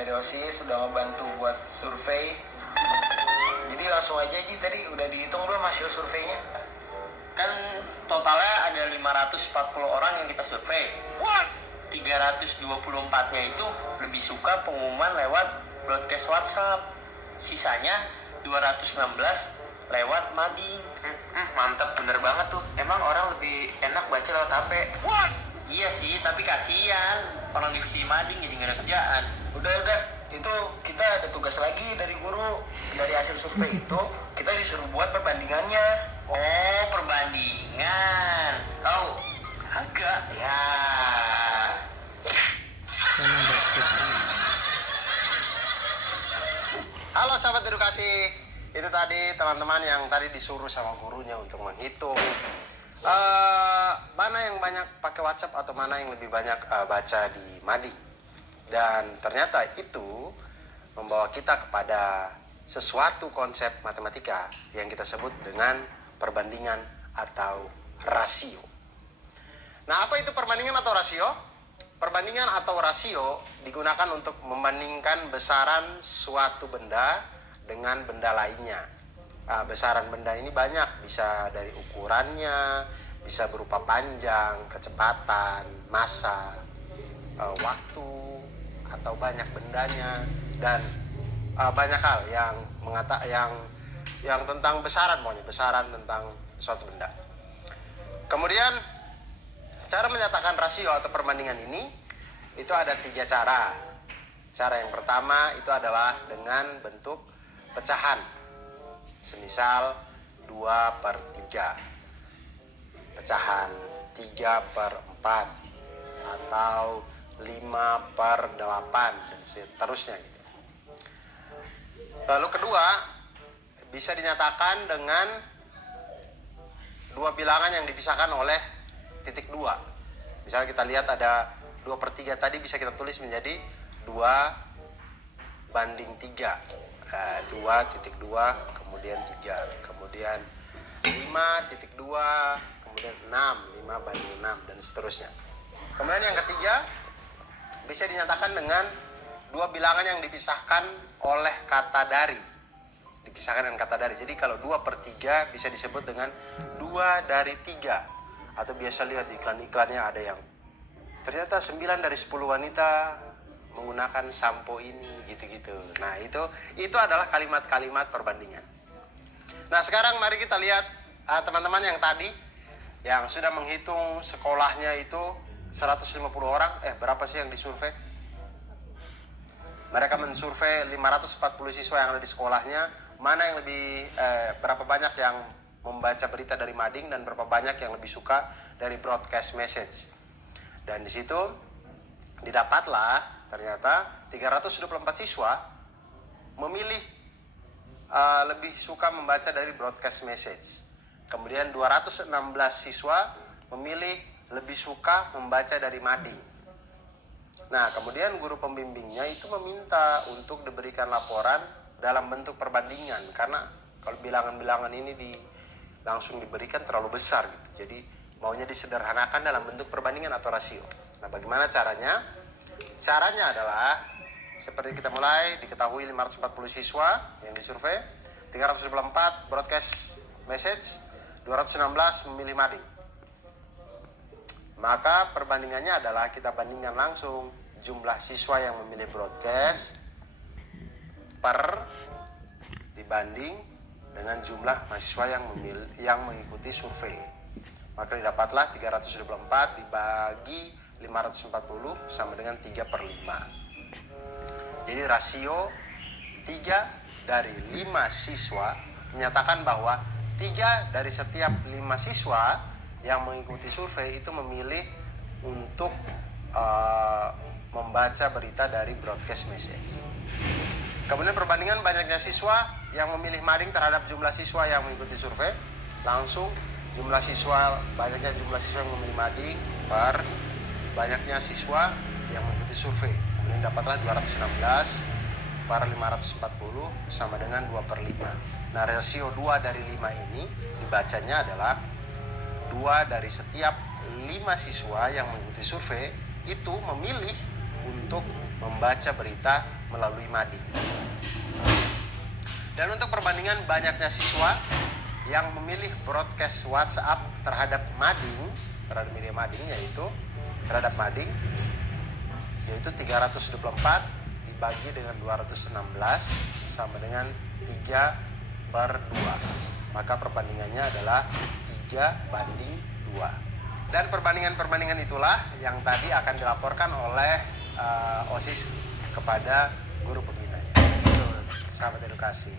dari OSIS sudah membantu buat survei. Jadi langsung aja Ji, tadi udah dihitung belum hasil surveinya? Kan totalnya ada 540 orang yang kita survei. 324-nya itu lebih suka pengumuman lewat broadcast WhatsApp. Sisanya 216 lewat mading. Mantap, bener banget tuh. Emang orang lebih enak baca lewat HP. Iya sih, tapi kasihan orang divisi mading jadi nggak ada kerjaan. Udah, itu kita ada tugas lagi dari guru. Dari hasil survei itu kita disuruh buat perbandingannya. Oh, perbandingan. Tahu? Agak. Ya. Halo sahabat edukasi. Itu tadi teman-teman yang tadi disuruh sama gurunya untuk menghitung mana yang banyak pakai WhatsApp atau mana yang lebih banyak baca di mading. Dan ternyata itu membawa kita kepada sesuatu konsep matematika yang kita sebut dengan perbandingan atau rasio. Nah, apa itu perbandingan atau rasio? Perbandingan atau rasio digunakan untuk membandingkan besaran suatu benda dengan benda lainnya. Nah, besaran benda ini banyak, bisa dari ukurannya, bisa berupa panjang, kecepatan, massa, waktu, atau banyak bendanya, dan banyak hal yang tentang besaran, pokoknya besaran tentang suatu benda. Kemudian cara menyatakan rasio atau perbandingan ini itu ada 3 cara. Cara yang pertama itu adalah dengan bentuk pecahan. Semisal 2/3, pecahan 3/4, atau 5/8, dan seterusnya gitu. Lalu kedua, bisa dinyatakan dengan dua bilangan yang dipisahkan oleh titik 2. Misalnya kita lihat ada 2/3 tadi, bisa kita tulis menjadi 2/3. 2.2 kemudian 3, kemudian 5.2, kemudian 6, 5/6, dan seterusnya. Kemudian yang ketiga, bisa dinyatakan dengan dua bilangan yang dipisahkan oleh kata dari. Dipisahkan dengan kata dari. Jadi kalau 2/3 bisa disebut dengan 2/3. Atau biasa lihat iklan-iklannya ada yang ternyata 9 dari 10 wanita menggunakan sampo ini, gitu-gitu. Nah, itu adalah kalimat-kalimat perbandingan. Nah, sekarang mari kita lihat teman-teman yang tadi yang sudah menghitung sekolahnya itu 150 orang. Berapa sih yang disurvei? Mereka mensurvei 540 siswa yang ada di sekolahnya. Mana yang lebih berapa banyak yang membaca berita dari mading dan berapa banyak yang lebih suka dari broadcast message. Dan di situ didapatlah ternyata 324 siswa memilih lebih suka membaca dari broadcast message. Kemudian 216 siswa memilih lebih suka membaca dari mading. Nah, kemudian guru pembimbingnya itu meminta untuk diberikan laporan dalam bentuk perbandingan, karena kalau bilangan-bilangan ini langsung diberikan terlalu besar gitu. Jadi maunya disederhanakan dalam bentuk perbandingan atau rasio. Nah, bagaimana caranya? Caranya adalah seperti kita mulai, diketahui 540 siswa yang disurvei, 324 broadcast message, 216 memilih mading. Maka perbandingannya adalah kita bandingkan langsung jumlah siswa yang memilih broadcast dibanding dengan jumlah mahasiswa yang mengikuti survei. Maka didapatlah 324 dibagi 540 sama dengan 3/5. Jadi rasio 3 dari 5 siswa menyatakan bahwa 3 dari setiap 5 siswa yang mengikuti survei itu memilih untuk membaca berita dari broadcast message. Kemudian perbandingan banyaknya siswa yang memilih mading terhadap jumlah siswa yang mengikuti survei. Langsung banyaknya jumlah siswa yang memilih mading per banyaknya siswa yang mengikuti survei. Kemudian dapatlah 216 per 540 sama dengan 2/5. Nah, rasio 2 dari 5 ini dibacanya adalah 2 dari setiap 5 siswa yang mengikuti survei itu memilih untuk membaca berita melalui mading. Dan untuk perbandingan banyaknya siswa yang memilih broadcast WhatsApp terhadap mading, terhadap media mading terhadap mading yaitu 324 dibagi dengan 216 sama dengan 3/2. Maka perbandingannya adalah 3:2. Dan perbandingan-perbandingan itulah yang tadi akan dilaporkan oleh OSIS kepada guru pembinanya. Itu sahabat edukasi.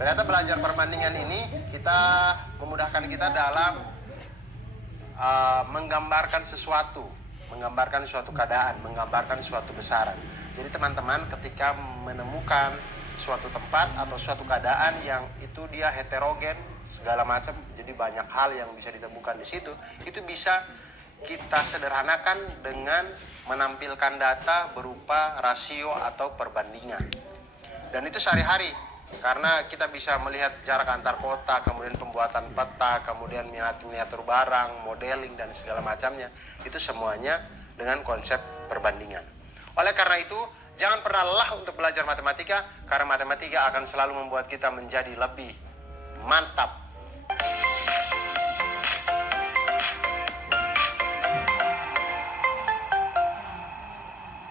Ternyata belajar perbandingan ini memudahkan kita dalam menggambarkan sesuatu keadaan, menggambarkan suatu besaran. Jadi teman-teman ketika menemukan suatu tempat atau suatu keadaan yang itu dia heterogen segala macam, jadi banyak hal yang bisa ditemukan di situ, itu bisa kita sederhanakan dengan menampilkan data berupa rasio atau perbandingan. Dan itu sehari-hari, karena kita bisa melihat jarak antar kota, kemudian pembuatan peta, kemudian miniatur barang, modeling dan segala macamnya. Itu semuanya dengan konsep perbandingan. Oleh karena itu, jangan pernah lelah untuk belajar matematika, karena matematika akan selalu membuat kita menjadi lebih mantap